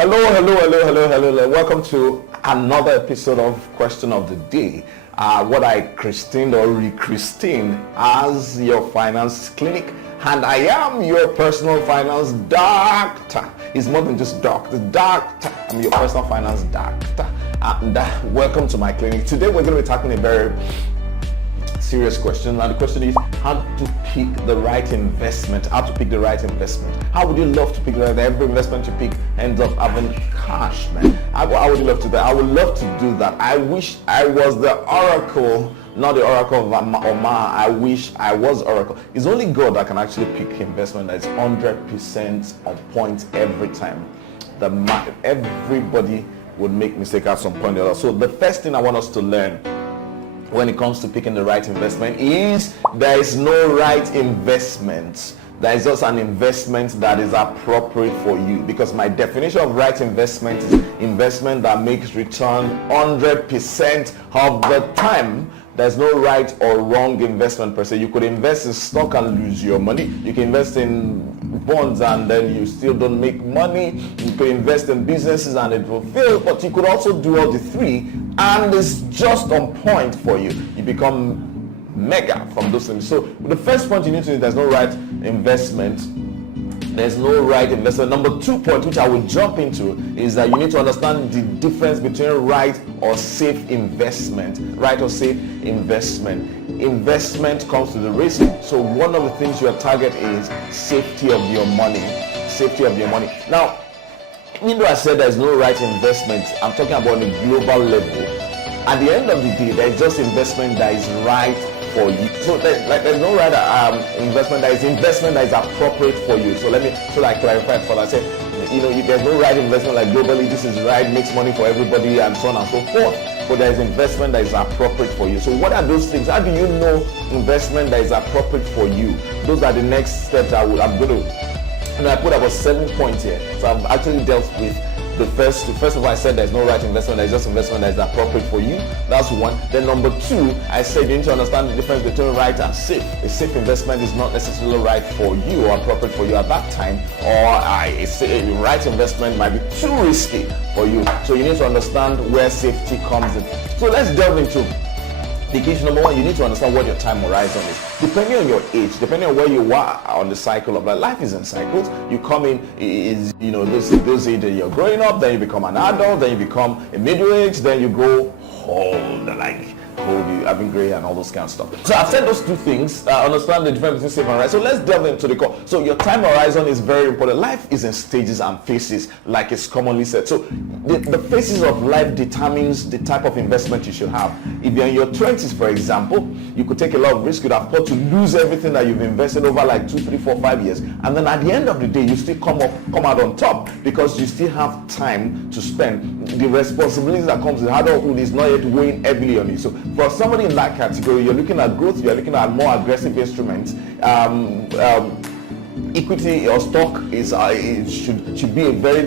Hello. Welcome to another episode of Question of the Day. What I christened or rechristened as your finance clinic. And I am your personal finance doctor. It's more than just doctor. I'm your personal finance doctor. And welcome to my clinic. Today we're going to be tackling a very serious question. And the question is how to pick the right investment. How How would you love to pick the right? Every investment you pick ends up having cash, man. How would you love to do that? I would love to do that. I wish I was the oracle, not the oracle of Omar. I wish I was oracle. It's only God that can actually pick investment that's 100% on point every time. Everybody would make mistake at some point or other. So the first thing I want us to learn when it comes to picking the right investment is there is no right investment. There is just an investment that is appropriate for you, because my definition of right investment is investment that makes return 100% of the time. There's no right or wrong investment per se. You could invest in stock and lose your money. You can invest in bonds and then you still don't make money. You could invest in businesses and it will fail, but you could also do all the three and it's just on point for you. You become mega from those things. So the first point you need to know, there's no right investment. There's no right investment. Number 2 point, which I will jump into, is that you need to understand the difference between right or safe investment. Right or safe investment. Investment comes to the risk. So one of the things your target is safety of your money. Now, even though I said there's no right investment, I'm talking about on a global level. At the end of the day, there's just investment that is right for you. So there's no right investment that is appropriate for you. So I clarify further. I said, there's no right investment like globally this is right, makes money for everybody and so on and so forth. But there's investment that is appropriate for you. So what are those things? How do you know investment that is appropriate for you? Those are the next steps I'm going to. I put about 7 points here. So I've actually dealt with the first of all, I said there's no right investment, there's just investment that is appropriate for you. That's one. Then number 2, I said you need to understand the difference between right and safe. A safe investment is not necessarily right for you or appropriate for you at that time, or a right investment might be too risky for you. So you need to understand where safety comes in. So let's delve into the case. Number 1, you need to understand what your time horizon is. Depending on your age, depending on where you are on the cycle of life is in cycles. You come in, those age that you're growing up, then you become an adult, then you become a middle age, then you grow old, having gray and all those kind of stuff. So I've said those 2 things. Understand the difference between safe and right. So let's delve into the core. So your time horizon is very important. Life is in stages and phases, like it's commonly said. So the phases of life determines the type of investment you should have. If you're in your 20s, for example, you could take a lot of risk. You'd have got to lose everything that you've invested over like 2, 3, 4, 5 years. And then at the end of the day, you still come out on top because you still have time to spend. The responsibilities that comes with adulthood is not yet weighing heavily on you. So for somebody in that category, you're looking at growth, you're looking at more aggressive instruments. Equity or stock is should be a very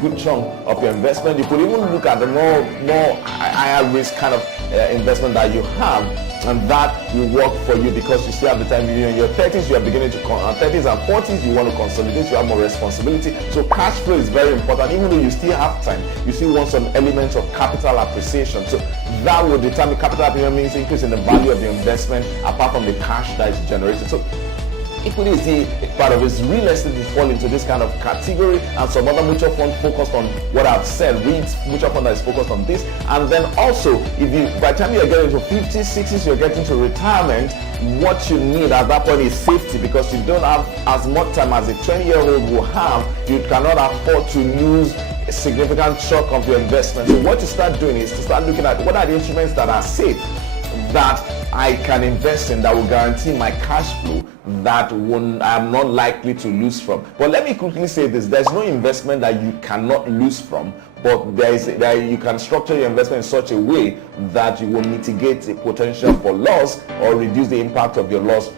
good chunk of your investment. You could even look at the more higher risk kind of investment that you have, and that will work for you because you still have the time. In your 30s, you are beginning to 30s and 40s, you want to consolidate, you have more responsibility. So cash flow is very important. Even though you still have time, you still want some elements of capital appreciation. So that will determine capital appreciation means increase in the value of the investment apart from the cash that is generated. So equally is the part of his real estate will fall into this kind of category, and some other mutual fund focused on what I've said. Mutual fund that is focused on this. And then also, by the time you're getting to 50s, 60s, you're getting to retirement, what you need at that point is safety, because you don't have as much time as a 20-year-old will have. You cannot afford to lose a significant chunk of your investment. So what you start doing is to start looking at what are the instruments that are safe, that I can invest in, that will guarantee my cash flow, that I'm not likely to lose from. But let me quickly say this: there's no investment that you cannot lose from, but you can structure your investment in such a way that you will mitigate the potential for loss or reduce the impact of your loss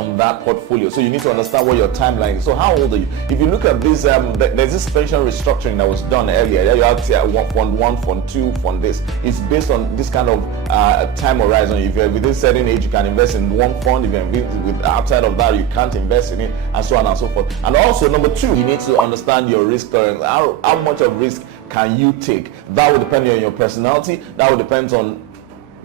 on that portfolio. So you need to understand what your timeline is. So how old are you? If you look at this, there's this pension restructuring that was done earlier. There you have fund 1, fund 2, fund this. It's based on this kind of time horizon. If you're within a certain age, you can invest in one fund. If you're outside of that, you can't invest in it, and so on and so forth. And also, number 2, you need to understand your risk tolerance. How much of risk can you take? That will depend on your personality. That will depend on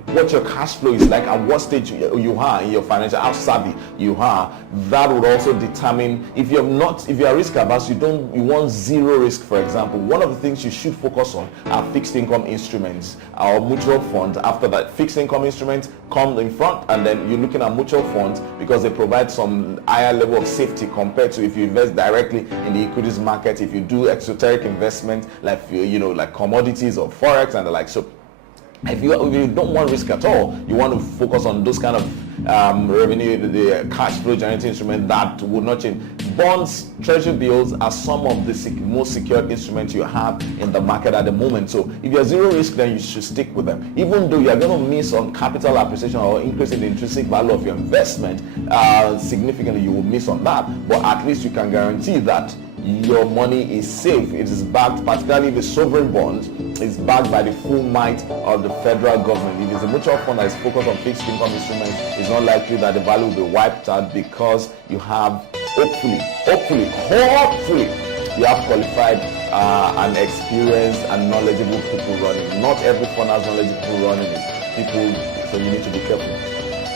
what your cash flow is like and what stage you are in your financial, how savvy you are. That would also determine if you are risk averse, you want zero risk. For example, one of the things you should focus on are fixed income instruments or mutual funds. After that, fixed income instruments come in front, and then you're looking at mutual funds because they provide some higher level of safety compared to if you invest directly in the equities market. If you do exoteric investment like like commodities or forex and the like. So if you don't want risk at all, you want to focus on those kind of revenue, the cash flow generating instrument that would not change. Bonds, treasury bills are some of the most secured instruments you have in the market at the moment. So if you're zero risk, then you should stick with them. Even though you're going to miss on capital appreciation or increase in the intrinsic value of your investment significantly, you will miss on that. But at least you can guarantee that your money is safe. It is backed, particularly the sovereign bonds, is backed by the full might of the federal government. If it's a mutual fund that is focused on fixed income instruments, it's not likely that the value will be wiped out because you have, hopefully, you have qualified and experienced and knowledgeable people running. Not every fund has knowledgeable people running it. So you need to be careful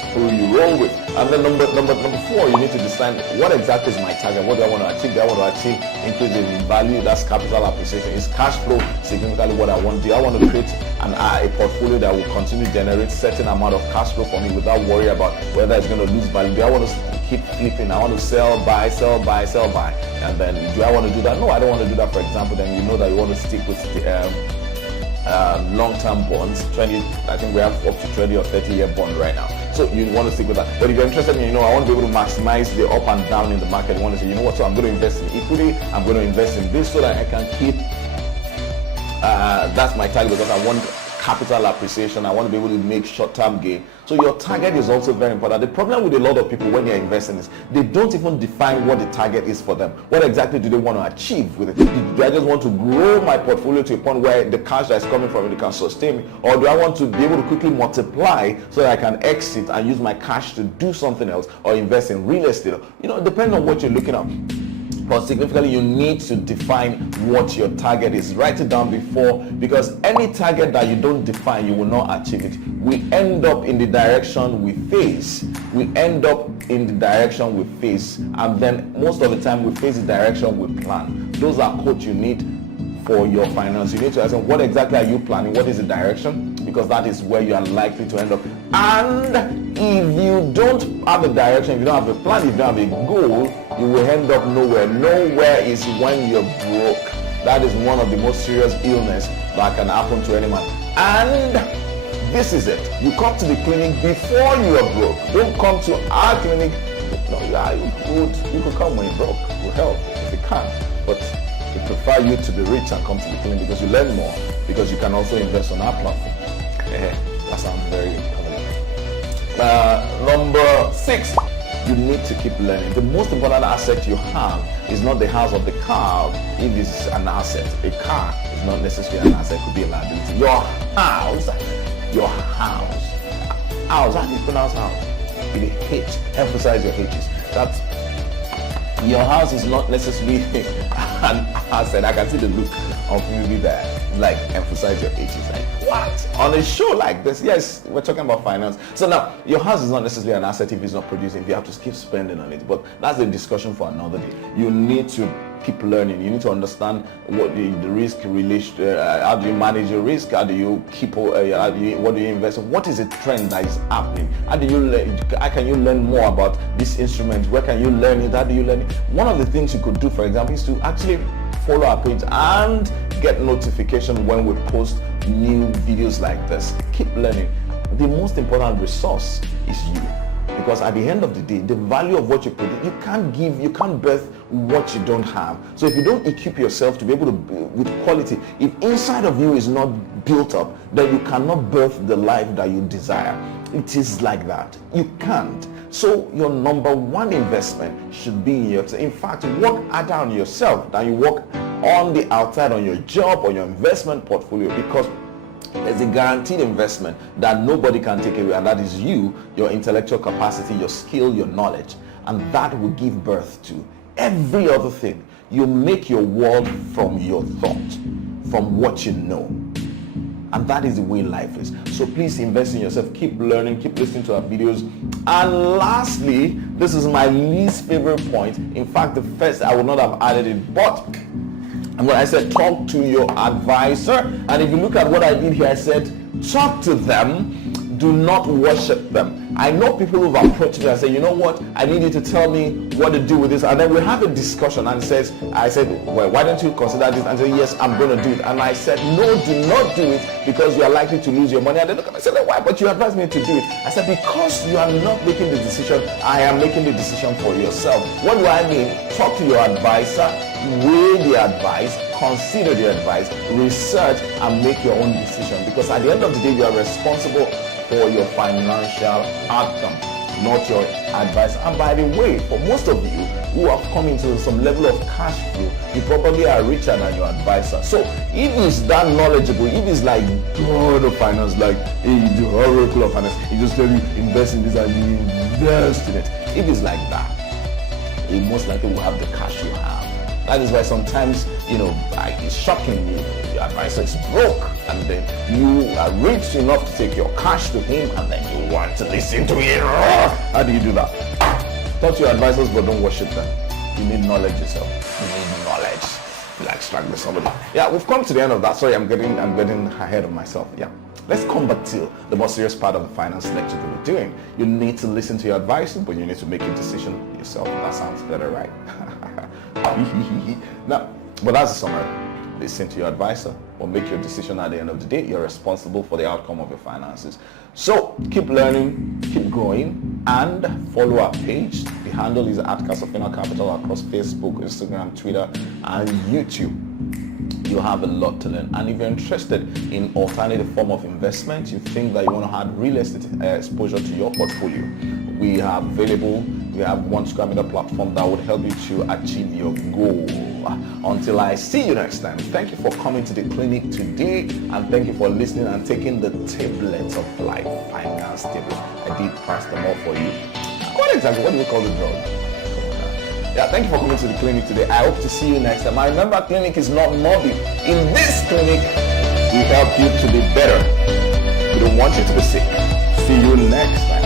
who you roll with. And then number 4, you need to decide what exactly is my target. What do I want to achieve? Do I want to achieve increase in value? That's capital appreciation. Is cash flow significantly what I want? Do I want to create a portfolio that will continue to generate certain amount of cash flow for me without worry about whether it's going to lose value? Do I want to keep flipping? I want to sell, buy. And then do I want to do that? No, I don't want to do that. For example, then you know that you want to stick with long-term bonds. 20, I think we have up to 20 or 30-year bond right now. So you want to stick with that. But if you're interested in, I want to be able to maximize the up and down in the market, you want to say, so I'm going to invest in equity, I'm going to invest in this so that I can keep, that's my target because I want capital appreciation. I want to be able to make short-term gain. So your target is also very important. The problem with a lot of people when they're investing is they don't even define what the target is for them. What exactly do they want to achieve with it? Do I just want to grow my portfolio to a point where the cash that is coming from it can sustain me? Or do I want to be able to quickly multiply so that I can exit and use my cash to do something else or invest in real estate? Depending on what you're looking at. But significantly, you need to define what your target is. Write it down before, because any target that you don't define, you will not achieve it. We end up in the direction we face. And then most of the time, we face the direction we plan. Those are quotes you need for your finance. You need to ask them, what exactly are you planning? What is the direction? Because that is where you are likely to end up. And if you don't have a direction, if you don't have a plan, if you don't have a goal, you will end up nowhere. Nowhere is when you're broke. That is one of the most serious illness that can happen to any man. And this is it. You come to the clinic before you are broke. Don't come to our clinic. You could come when you're broke. We'll help if you can. But we prefer you to be rich and come to the clinic because you learn more, because you can also invest on our platform. That sounds very important. Number 6, you need to keep learning. The most important asset you have is not the house or the car. If it's an asset, a car is not necessarily an asset, it could be a liability. Your house, how do you pronounce house? With a H, emphasize your H's. That's your house is not necessarily an asset. I can see the look of you there. Like, emphasize your H's. Like, what? On a show like this? Yes, we're talking about finance. So now, your house is not necessarily an asset if it's not producing. You have to keep spending on it. But that's a discussion for another day. You need to keep learning. You need to understand what the risk relation. How do you manage your risk? How do you keep? What do you invest in? What is a trend that is happening? How can you learn more about this instrument? Where can you learn it? How do you learn it? One of the things you could do, for example, is to actually follow our page and get notification when we post new videos like this. Keep learning. The most important resource is you. Because at the end of the day, the value of what you produce, you can't birth what you don't have. So if you don't equip yourself to be able to, with quality, if inside of you is not built up, then you cannot birth the life that you desire. It is like that. You can't. So your number one investment should be in yourself. In fact, work harder on yourself than you work on the outside, on your job or your investment portfolio, because there's a guaranteed investment that nobody can take away, and that is you, your intellectual capacity, your skill, your knowledge. And that will give birth to every other thing. You make your world from your thought, from what you know. And that is the way life is. So please invest in yourself. Keep learning, keep listening to our videos. And lastly, this is my least favorite point. In fact, the first, I would not have added it, but when I said talk to your advisor, and if you look at what I did here, I said talk to them, do not worship them. I know people who've approached me and say, you know what, I need you to tell me what to do with this, and then we have a discussion, and I said, well, why don't you consider this? And say, yes, I'm going to do it. And I said, no, do not do it, because you are likely to lose your money. And they look at me and say, why? But you advised me to do it. I said, because you are not making the decision, I am making the decision for yourself. What do I mean? Talk to your advisor, weigh the advice, consider the advice, research, and make your own decision. Because at the end of the day, you are responsible for your financial outcome, not your advice. And by the way, for most of you who have come into some level of cash flow, you probably are richer than your advisor. So if he's that knowledgeable, if he's like God of finance, like hey, the oracle of finance, he just tell you invest in this and you invest in it. If he's like that, he most likely will have the cash you have. That is why sometimes, it's shocking me. Your advisor is broke, and then you are rich enough to take your cash to him, and then you want to listen to it. How do you do that? Talk to your advisors, but don't worship them. You need knowledge yourself. You need knowledge. Like struggling with somebody. Yeah, we've come to the end of that. Sorry, I'm getting ahead of myself. Yeah. Let's come back to the more serious part of the finance lecture that we're doing. You need to listen to your advisor, but you need to make a decision yourself. That sounds better, right? Now, but that's a summary. Listen to your advisor or make your decision at the end of the day. You're responsible for the outcome of your finances. So keep learning, keep growing, and follow our page. The handle is at CASAFINA Capital across Facebook, Instagram, Twitter, and YouTube. You have a lot to learn. And if you're interested in alternative form of investment, you think that you want to add real estate exposure to your portfolio, we have one square meter platform that would help you to achieve your goal. Until I see you next time, thank you for coming to the clinic today, and thank you for listening and taking the tablets of life, finance tablets. I did pass them all for you. What do we call the drug? Yeah, thank you for coming to the clinic today. I hope to see you next time. I remember, clinic is not morbid. In this clinic, we help you to be better. We don't want you to be sick. See you next time.